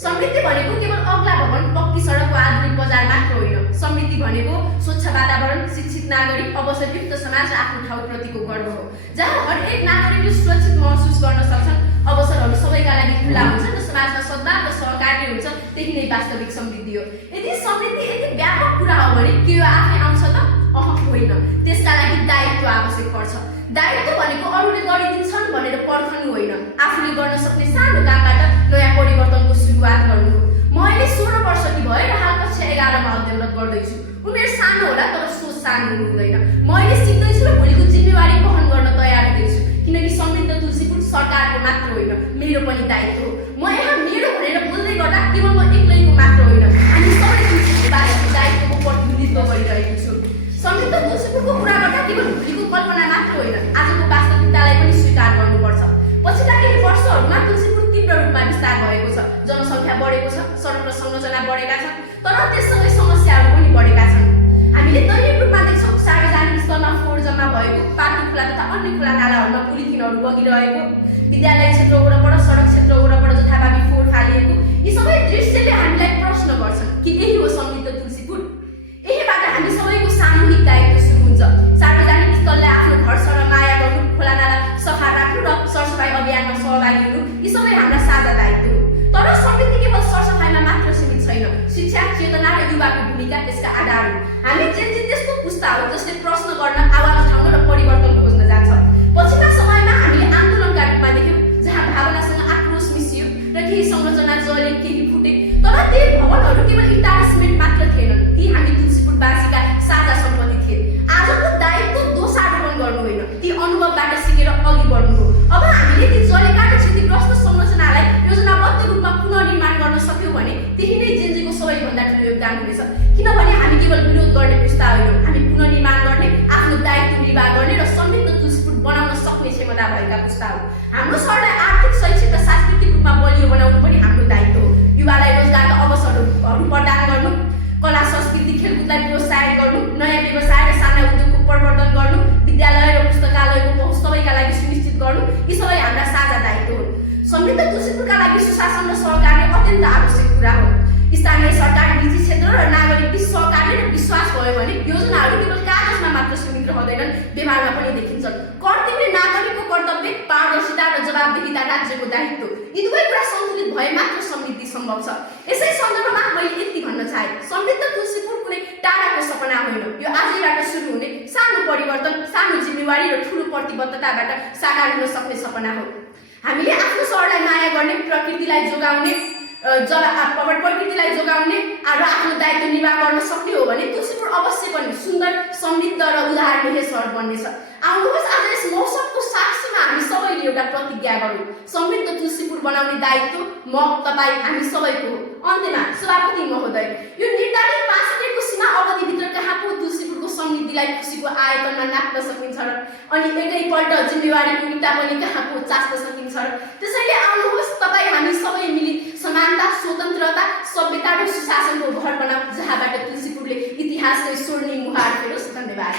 समृद्धि भनेको केवल अग्ला भवन, पक्की सडक वा आधुनिक बजार मात्र होइन। समृद्धि भनेको स्वच्छ वातावरण, शिक्षित नागरिक, अवसरयुक्त समाज र आफ्नो ठाउँप्रतिको गर्व हो, जहाँ हरेक नागरिकले सुरक्षित महसुस गर्न सक्छन्, अवसरहरू सबैका लागि खुला हुन्छन् र समाजमा सद्भाव र सहकार्य हुन्छ। त्यही नै वास्तविक समृद्धि हो। यदि समृद्धि यति व्यापक कुरा हो भने के यो आफै आउँछ त? होइन। त्यसका लागि दायित्व आवश्यक पर्छ। दायित्व भनेको अरूले गरिदिन्छन् भनेर पर्खनु होइन, आफूले गर्न सक्ने सानो कामबाट नयाँ परिवर्तनको सुरुवात गर्नु हो। म अहिले 16 वर्षकी भएँ र हाल कक्षा 11 मा अध्ययनरत गर्दैछु। उमेर सानो होला तर सोच सानो हुनु हुँदैन। म अहिले सिक्दैछु र भोलिको जिम्मेवारी वहन गर्न तयार हुँदैछु, किनकि समृद्ध तुलसीपुर सरकारको मात्र होइन, मेरो पनि दायित्व हो। म यहाँ मेरो भनेर बोल्दै गर्दा केवल म एक्लैको मात्र होइन, हामी सबै तुलसीपुरवासीको दायित्वको प्रतिनिधित्व गरिरहेको छु। समृद्ध तुलसीपुरको कुरा गर्दा केवल भोलिको कल्पना मात्र होइन, आजको वास्तविकतालाई पनि स्वीकार गर्नुपर्छ। पछिल्ला केही वर्षहरूमा तुलसीपुर तीव्र रूपमा विस्तार भएको छ, जनसङ्ख्या बढेको छ, सडक र संरचना बढेका छन्, तर त्यससँगै समस्याहरू पनि बढेका छन्। हामीले दैनिक रूपमा देख्छौँ सार्वजनिक स्थलमा फोहोर जम्मा भएको, पार्टी खोला तथा अन्य खुला नालाहरूमा पोलिथिनहरू बगिरहेको, विद्यालय क्षेत्र वरपर, सडक क्षेत्र वरपर जथाभावी फोहोर फालिएको, यी सबै दृश्यले हामीलाई प्रश्न गर्छन् कि यही हो समृद्ध तुलसीपुर? यहीबाट हामी सबैको सामूहिक दायित्व सुरु हुन्छ। सार्वजनिक स्थललाई आफ्नो घरसँग माया गर्नु, खोला नाला सफा राख्नु र सरसफाइ अभियानमा सहभागी हुनु, यी सबै हाम्रा साझा दायित्व हो। तर समृद्धि केवल सरसफाइमा मात्र सीमित छैन। शिक्षा, चेतना र युवाको भूमिका यसका आधार हो। हामी जेनजी त्यस्तो पुस्ता हो जसले प्रश्न गर्न, आवाज उठाउन र परिवर्तन खोज्न जान्छ। पछिल्ला समयमा हामीले आन्दोलनका रूपमा देख्यौँ, जहाँ भावनासँग आक्रोश मिसियो र केही संरचना जले, केही फुटे, तर ती भवनहरू केवल इँटा र सिमेन्ट मात्र थिएनन्, ती हामी तुलसीपुरवासीका साझा सम्पत्ति थिए। आजको दायित्व दोषारोपण गर्नु होइन, ती अनुभवबाट सिकेर अघि बढ्नु हो। अब हामीले ती जलेका र क्षतिग्रस्त संरचनालाई योजनाबद्ध रूपमा पुनर्निर्माण गर्न सक्यौँ भने त्यही नै जेनजीको सबैभन्दा ठुलो योगदान हुनेछ। किनभने हामी केवल विरोध गर्ने पुस्ता होइनौँ, हामी पुनर्निर्माण गर्ने, आफ्नो दायित्व निर्वाह गर्ने र समृद्ध तुलसीपुर बनाउन सक्ने क्षमता भएका पुस्ता हो। हाम्रो शहरलाई आर्थिक, शैक्षिक र सांस्कृतिक रूपमा बलियो बनाउनु पनि हाम्रो दायित्व हो। युवालाई रोजगारका अवसरहरू प्रदान गर्नु, कला संस्कृति खेलकुदलाई प्रोत्साहित गर्नु, नयाँ व्यवसाय र साना उद्योगको प्रवर्धन गर्नु, विद्यालय र पुस्तकालयको पहुँच सबैका लागि सुनिश्चित गर्नु, यी सबै हाम्रा साझा दायित्व हो। समृद्ध तुलसीपुरका लागि सुशासन र सहकार्य अत्यन्त आवश्यक कुरा हो। स्थानीय सरकार, निजी क्षेत्र र नागरिक बीच सहकार्य र विश्वास भयो भने योजनाहरू केवल कागजमा मात्र सीमित रहँदैनन्, व्यवहारमा पनि देखिन्छन्। कर तिर्ने नागरिकको कर्तव्य, पारदर्शिता र जवाबदेहिता राज्यको दायित्व, यी दुवै कुरा सन्तुलित भए मात्र समृद्धि सम्भव छ। यसै सन्दर्भमा मैले यति भन्न चाहे, समृद्ध तुलसीपुर कुनै टाढाको सपना होइन, यो आजैबाट सुरु हुने सानो परिवर्तन, सानो जिम्मेवारी र ठुलो प्रतिबद्धताबाट साकार हुन सक्ने सपना हो। हामीले आफ्नो शहरलाई माया गर्ने, प्रकृतिलाई जोगाउने र आफ्नो दायित्व निर्वाह गर्न सक्ने हो भने तुलसीपुर अवश्य पनि सुन्दर, समृद्ध र उदाहरणीय शहर बन्नेछ। आउनुहोस् आज यस मौसमको साक्षीमा हामी सबैले एउटा प्रतिज्ञा गरौँ, समृद्ध तुलसीपुर बनाउने दायित्व म, तपाईँ, हामी सबैको हो। अन्त्यमा सभापति महोदय, यो निर्धारित 5 मिनेटको सीमा अवधिभित्र कहाँ पो तुलसीपुरको समृद्धिलाई खुसीको आयतनमा नाप्न सकिन्छ र अनि एकैपल्ट जिम्मेवारीको इँटा पनि कहाँ पो चास्न सकिन्छ र? त्यसैले आउनुहोस्, तपाईँ हामी सबै मिली समानता, स्वतन्त्रता, सभ्यता र सुशासनको घर बनाऊ, जहाँबाट तुलसीपुरले इतिहासकै स्वर्णिम मुहार फेरोस्। धन्यवाद।